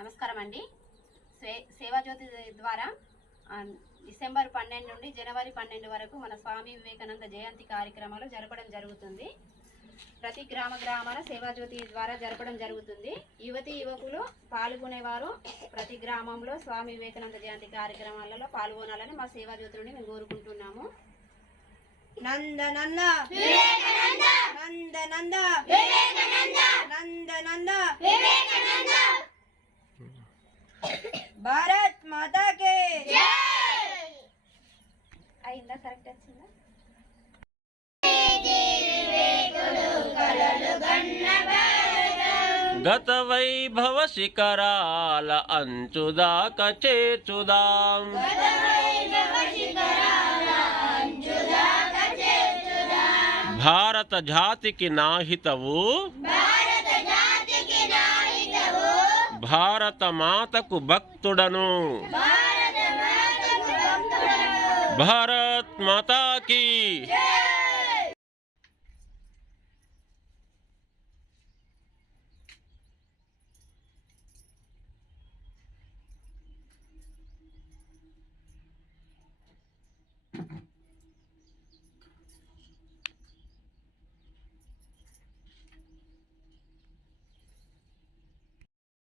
నమస్కారం అండి సే సేవాజ్యోతి ద్వారా డిసెంబర్ పన్నెండు నుండి జనవరి పన్నెండు వరకు మన స్వామి వివేకానంద జయంతి కార్యక్రమాలు జరపడం జరుగుతుంది. ప్రతి గ్రామ గ్రామాల సేవాజ్యోతి ద్వారా జరపడం జరుగుతుంది. యువతి యువకులు పాల్గొనేవారు ప్రతి గ్రామంలో స్వామి వివేకానంద జయంతి కార్యక్రమాలలో పాల్గొనాలని మా సేవాజ్యోతి నుండి మేము కోరుకుంటున్నాము. నంద నంద నంద నంద నంద భారత్ మాతా కే అయిందా? కరెక్ట్ వచ్చిందా? గత వైభవ శిఖరాల అంచుదాక చేర్చుదాం. భారత జాతికి నాహితవు. భారత మాతకు భక్తుడను. భారత్ మాతాకి.